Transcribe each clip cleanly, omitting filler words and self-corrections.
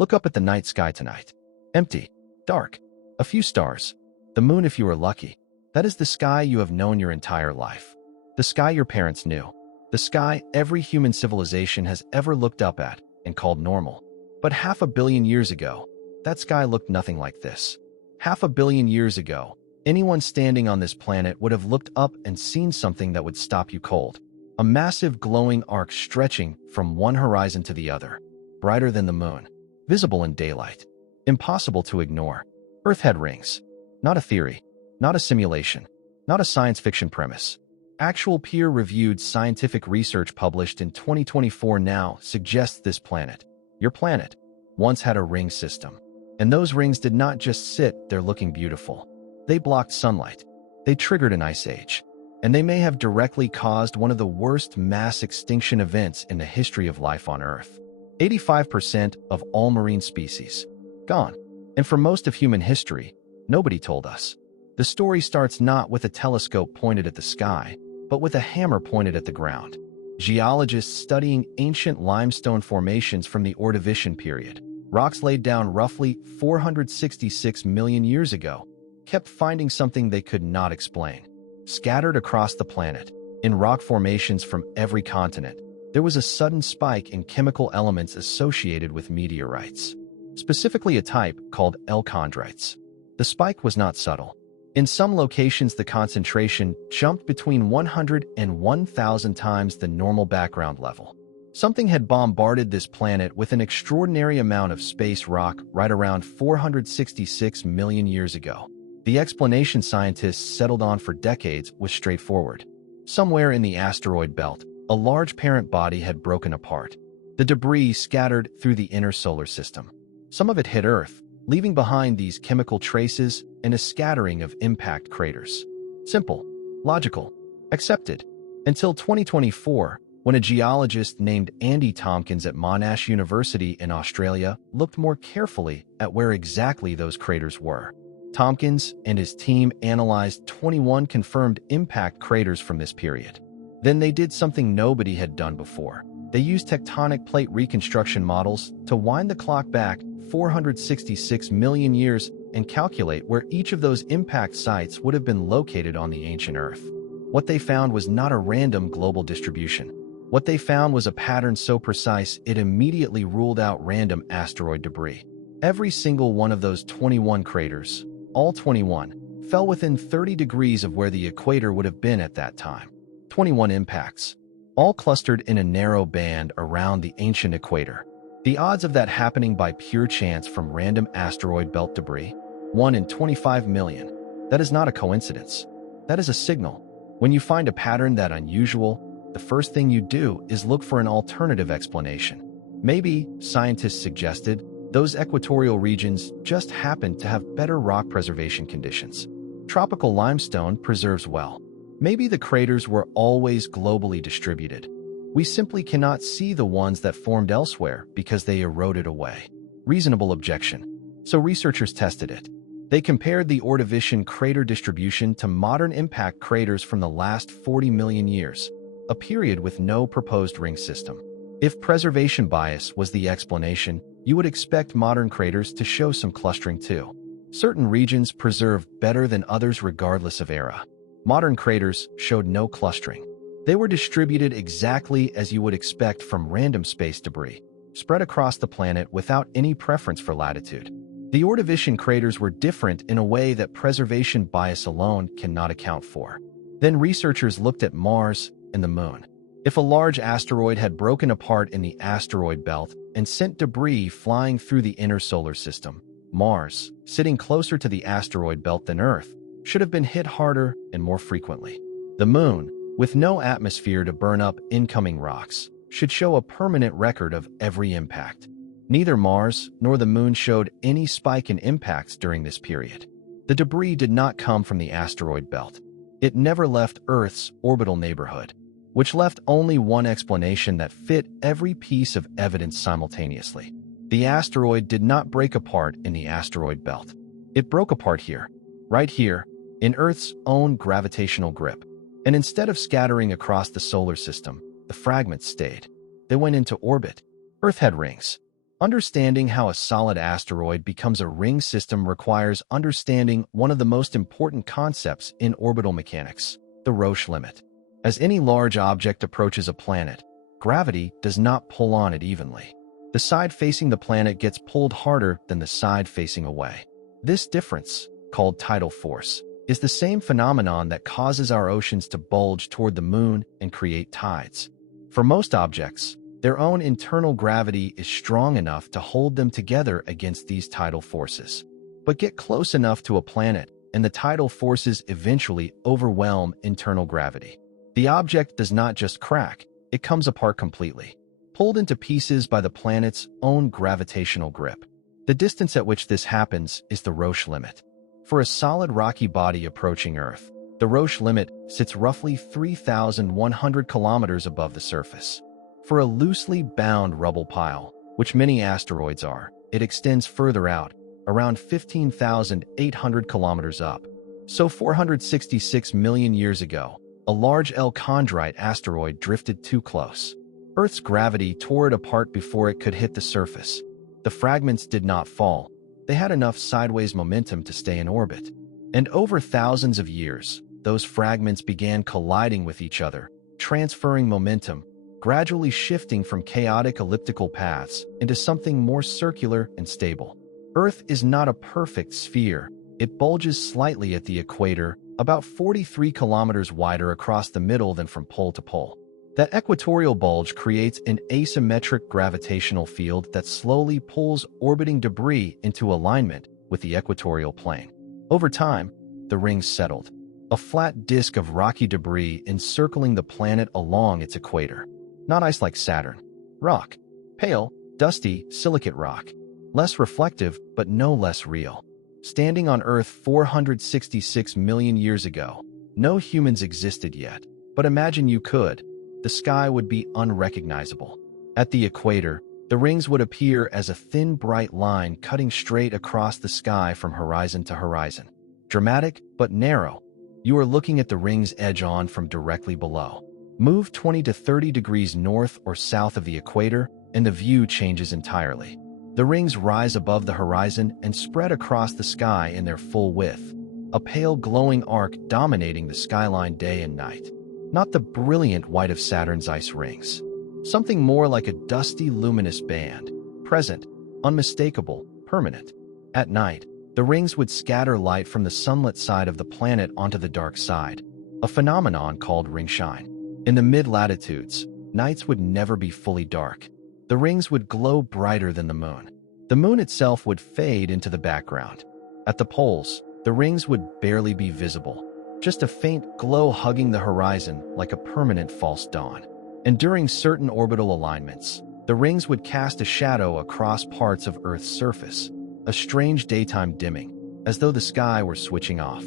Look up at the night sky tonight. Empty. Dark. A few stars. The moon if you are lucky. That is the sky you have known your entire life. The sky your parents knew. The sky every human civilization has ever looked up at and called normal. But 500 million years ago, that sky looked nothing like this. 500 million years ago, anyone standing on this planet would have looked up and seen something that would stop you cold. A massive glowing arc stretching from one horizon to the other. Brighter than the moon. Visible in daylight. Impossible to ignore. Earth had rings. Not a theory. Not a simulation. Not a science fiction premise. Actual peer-reviewed scientific research published in 2024 now suggests this planet, your planet, once had a ring system. And those rings did not just sit there looking beautiful. They blocked sunlight. They triggered an ice age. And they may have directly caused one of the worst mass extinction events in the history of life on Earth. 85% of all marine species. Gone. And for most of human history, nobody told us. The story starts not with a telescope pointed at the sky, but with a hammer pointed at the ground. Geologists studying ancient limestone formations from the Ordovician period, rocks laid down roughly 466 million years ago, kept finding something they could not explain. Scattered across the planet, in rock formations from every continent, there was a sudden spike in chemical elements associated with meteorites, specifically a type called L-chondrites. The spike was not subtle. In some locations, the concentration jumped between 100 and 1,000 times the normal background level. Something had bombarded this planet with an extraordinary amount of space rock right around 466 million years ago. The explanation scientists settled on for decades was straightforward. Somewhere in the asteroid belt, a large parent body had broken apart. The debris scattered through the inner solar system. Some of it hit Earth, leaving behind these chemical traces and a scattering of impact craters. Simple, logical, accepted. Until 2024, when a geologist named Andy Tompkins at Monash University in Australia looked more carefully at where exactly those craters were. Tompkins and his team analyzed 21 confirmed impact craters from this period. Then they did something nobody had done before. They used tectonic plate reconstruction models to wind the clock back 466 million years and calculate where each of those impact sites would have been located on the ancient Earth. What they found was not a random global distribution. What they found was a pattern so precise it immediately ruled out random asteroid debris. Every single one of those 21 craters, all 21, fell within 30 degrees of where the equator would have been at that time. 21 impacts, all clustered in a narrow band around the ancient equator. The odds of that happening by pure chance from random asteroid belt debris? 1 in 25 million. That is not a coincidence. That is a signal. When you find a pattern that unusual, the first thing you do is look for an alternative explanation. Maybe, scientists suggested, those equatorial regions just happen to have better rock preservation conditions. Tropical limestone preserves well. Maybe the craters were always globally distributed. We simply cannot see the ones that formed elsewhere because they eroded away. Reasonable objection. So researchers tested it. They compared the Ordovician crater distribution to modern impact craters from the last 40 million years, a period with no proposed ring system. If preservation bias was the explanation, you would expect modern craters to show some clustering too. Certain regions preserve better than others regardless of era. Modern craters showed no clustering. They were distributed exactly as you would expect from random space debris, spread across the planet without any preference for latitude. The Ordovician craters were different in a way that preservation bias alone cannot account for. Then researchers looked at Mars and the Moon. If a large asteroid had broken apart in the asteroid belt and sent debris flying through the inner solar system, Mars, sitting closer to the asteroid belt than Earth, should have been hit harder and more frequently. The Moon, with no atmosphere to burn up incoming rocks, should show a permanent record of every impact. Neither Mars nor the Moon showed any spike in impacts during this period. The debris did not come from the asteroid belt. It never left Earth's orbital neighborhood, which left only one explanation that fit every piece of evidence simultaneously. The asteroid did not break apart in the asteroid belt. It broke apart here, right here, in Earth's own gravitational grip. And instead of scattering across the solar system, the fragments stayed. They went into orbit. Earth had rings. Understanding how a solid asteroid becomes a ring system requires understanding one of the most important concepts in orbital mechanics, the Roche limit. As any large object approaches a planet, gravity does not pull on it evenly. The side facing the planet gets pulled harder than the side facing away. This difference, called tidal force, is the same phenomenon that causes our oceans to bulge toward the moon and create tides. For most objects, their own internal gravity is strong enough to hold them together against these tidal forces. But get close enough to a planet, and the tidal forces eventually overwhelm internal gravity. The object does not just crack, it comes apart completely, pulled into pieces by the planet's own gravitational grip. The distance at which this happens is the Roche limit. For a solid rocky body approaching Earth, the Roche limit sits roughly 3,100 kilometers above the surface. For a loosely bound rubble pile, which many asteroids are, it extends further out, around 15,800 kilometers up. So 466 million years ago, a large L-chondrite asteroid drifted too close. Earth's gravity tore it apart before it could hit the surface. The fragments did not fall. They had enough sideways momentum to stay in orbit. And over thousands of years, those fragments began colliding with each other, transferring momentum, gradually shifting from chaotic elliptical paths into something more circular and stable. Earth is not a perfect sphere. It bulges slightly at the equator, about 43 kilometers wider across the middle than from pole to pole. That equatorial bulge creates an asymmetric gravitational field that slowly pulls orbiting debris into alignment with the equatorial plane. Over time, the rings settled, a flat disk of rocky debris encircling the planet along its equator. Not ice like Saturn. Rock. Pale, dusty, silicate rock. Less reflective, but no less real. Standing on Earth 466 million years ago, no humans existed yet. But imagine you could. The sky would be unrecognizable. At the equator, the rings would appear as a thin, bright line cutting straight across the sky from horizon to horizon. Dramatic, but narrow. You are looking at the ring's edge on from directly below. Move 20 to 30 degrees north or south of the equator, and the view changes entirely. The rings rise above the horizon and spread across the sky in their full width, a pale glowing arc dominating the skyline day and night. Not the brilliant white of Saturn's ice rings. Something more like a dusty, luminous band, present, unmistakable, permanent. At night, the rings would scatter light from the sunlit side of the planet onto the dark side, a phenomenon called ring shine. In the mid-latitudes, nights would never be fully dark. The rings would glow brighter than the moon. The moon itself would fade into the background. At the poles, the rings would barely be visible, just a faint glow hugging the horizon like a permanent false dawn. And during certain orbital alignments, the rings would cast a shadow across parts of Earth's surface, a strange daytime dimming, as though the sky were switching off.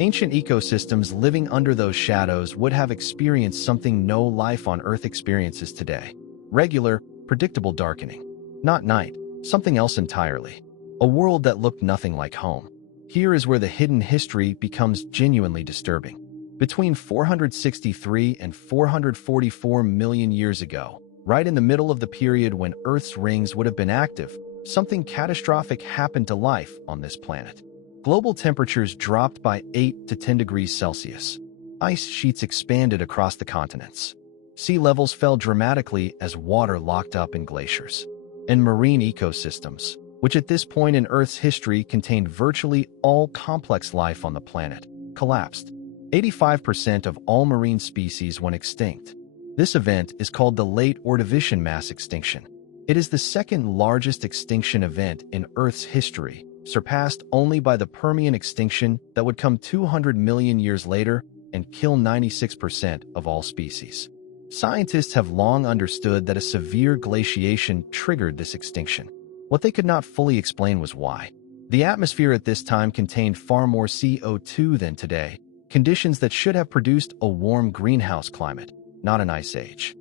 Ancient ecosystems living under those shadows would have experienced something no life on Earth experiences today. Regular, predictable darkening. Not night, something else entirely. A world that looked nothing like home. Here is where the hidden history becomes genuinely disturbing. Between 463 and 444 million years ago, right in the middle of the period when Earth's rings would have been active, something catastrophic happened to life on this planet. Global temperatures dropped by 8 to 10 degrees Celsius. Ice sheets expanded across the continents. Sea levels fell dramatically as water locked up in glaciers. And marine ecosystems, which at this point in Earth's history contained virtually all complex life on the planet, collapsed. 85% of all marine species went extinct. This event is called the Late Ordovician mass extinction. It is the second largest extinction event in Earth's history, surpassed only by the Permian extinction that would come 200 million years later and kill 96% of all species. Scientists have long understood that a severe glaciation triggered this extinction. What they could not fully explain was why. The atmosphere at this time contained far more CO2 than today, conditions that should have produced a warm greenhouse climate, not an ice age.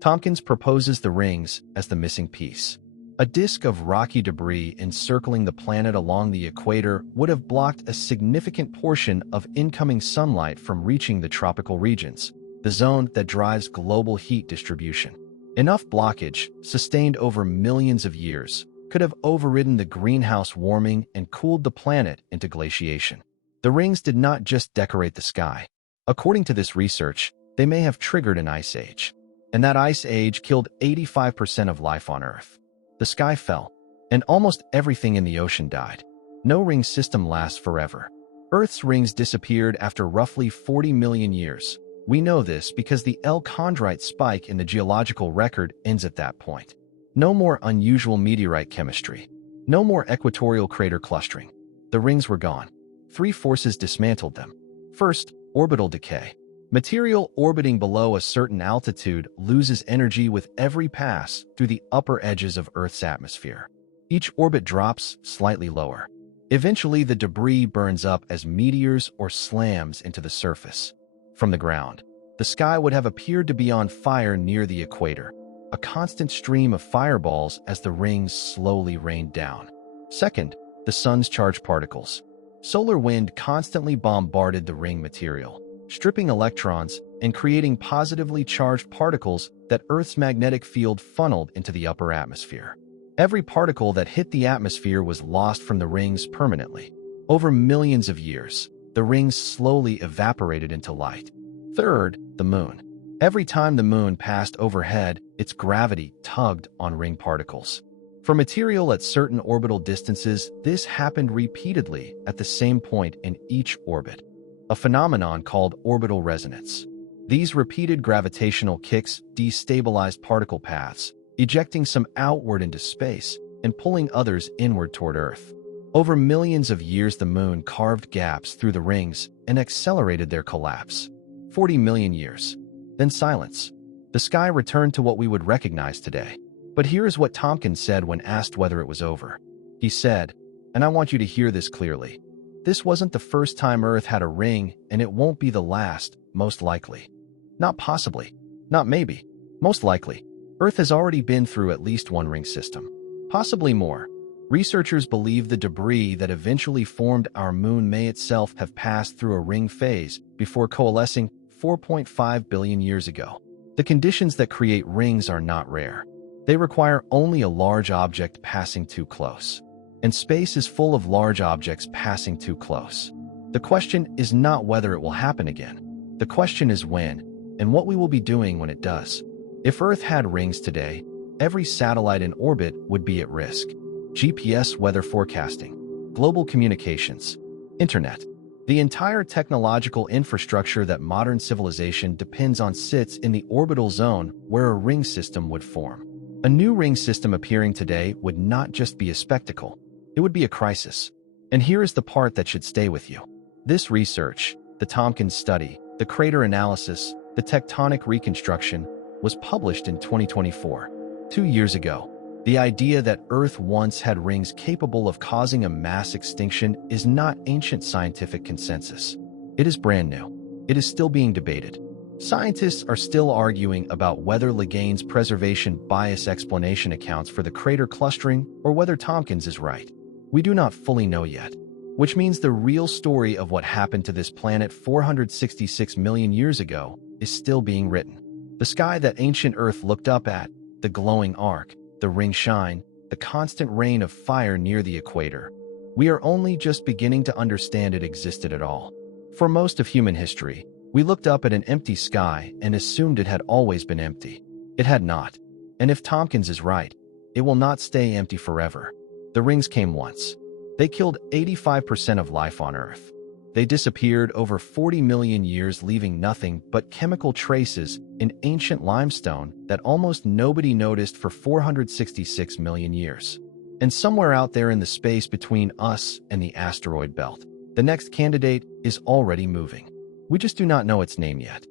Tompkins proposes the rings as the missing piece. A disk of rocky debris encircling the planet along the equator would have blocked a significant portion of incoming sunlight from reaching the tropical regions, the zone that drives global heat distribution. Enough blockage, sustained over millions of years, could have overridden the greenhouse warming and cooled the planet into glaciation. The rings did not just decorate the sky. According to this research, they may have triggered an ice age. And that ice age killed 85% of life on Earth. The sky fell, and almost everything in the ocean died. No ring system lasts forever. Earth's rings disappeared after roughly 40 million years. We know this because the L chondrite spike in the geological record ends at that point. No more unusual meteorite chemistry. No more equatorial crater clustering. The rings were gone. Three forces dismantled them. First, orbital decay. Material orbiting below a certain altitude loses energy with every pass through the upper edges of Earth's atmosphere. Each orbit drops slightly lower. Eventually, the debris burns up as meteors or slams into the surface. From the ground, the sky would have appeared to be on fire near the equator, a constant stream of fireballs as the rings slowly rained down. Second, the sun's charged particles. Solar wind constantly bombarded the ring material, stripping electrons and creating positively charged particles that Earth's magnetic field funneled into the upper atmosphere. Every particle that hit the atmosphere was lost from the rings permanently. Over millions of years, the rings slowly evaporated into light. Third, the moon. Every time the moon passed overhead, its gravity tugged on ring particles. For material at certain orbital distances, this happened repeatedly at the same point in each orbit, a phenomenon called orbital resonance. These repeated gravitational kicks destabilized particle paths, ejecting some outward into space and pulling others inward toward Earth. Over millions of years, the moon carved gaps through the rings and accelerated their collapse. 40 million years. Then silence. The sky returned to what we would recognize today. But here's what Tompkins said when asked whether it was over. He said, and I want you to hear this clearly, this wasn't the first time Earth had a ring, and it won't be the last, most likely. Not possibly. Not maybe. Most likely. Earth has already been through at least one ring system. Possibly more. Researchers believe the debris that eventually formed our moon may itself have passed through a ring phase before coalescing 4.5 billion years ago. The conditions that create rings are not rare. They require only a large object passing too close. And space is full of large objects passing too close. The question is not whether it will happen again. The question is when, and what we will be doing when it does. If Earth had rings today, every satellite in orbit would be at risk. GPS weather forecasting, global communications, internet. The entire technological infrastructure that modern civilization depends on sits in the orbital zone where a ring system would form. A new ring system appearing today would not just be a spectacle, it would be a crisis. And here is the part that should stay with you. This research, the Tompkins study, the crater analysis, the tectonic reconstruction, was published in 2024. 2 years ago. The idea that Earth once had rings capable of causing a mass extinction is not ancient scientific consensus. It is brand new. It is still being debated. Scientists are still arguing about whether Legane's preservation bias explanation accounts for the crater clustering or whether Tompkins is right. We do not fully know yet, which means the real story of what happened to this planet 466 million years ago is still being written. The sky that ancient Earth looked up at, the glowing arc, the ring shine, the constant rain of fire near the equator. We are only just beginning to understand it existed at all. For most of human history, we looked up at an empty sky and assumed it had always been empty. It had not. And if Tompkins is right, it will not stay empty forever. The rings came once. They killed 85% of life on Earth. They disappeared over 40 million years, leaving nothing but chemical traces in ancient limestone that almost nobody noticed for 466 million years. And somewhere out there in the space between us and the asteroid belt, the next candidate is already moving. We just do not know its name yet.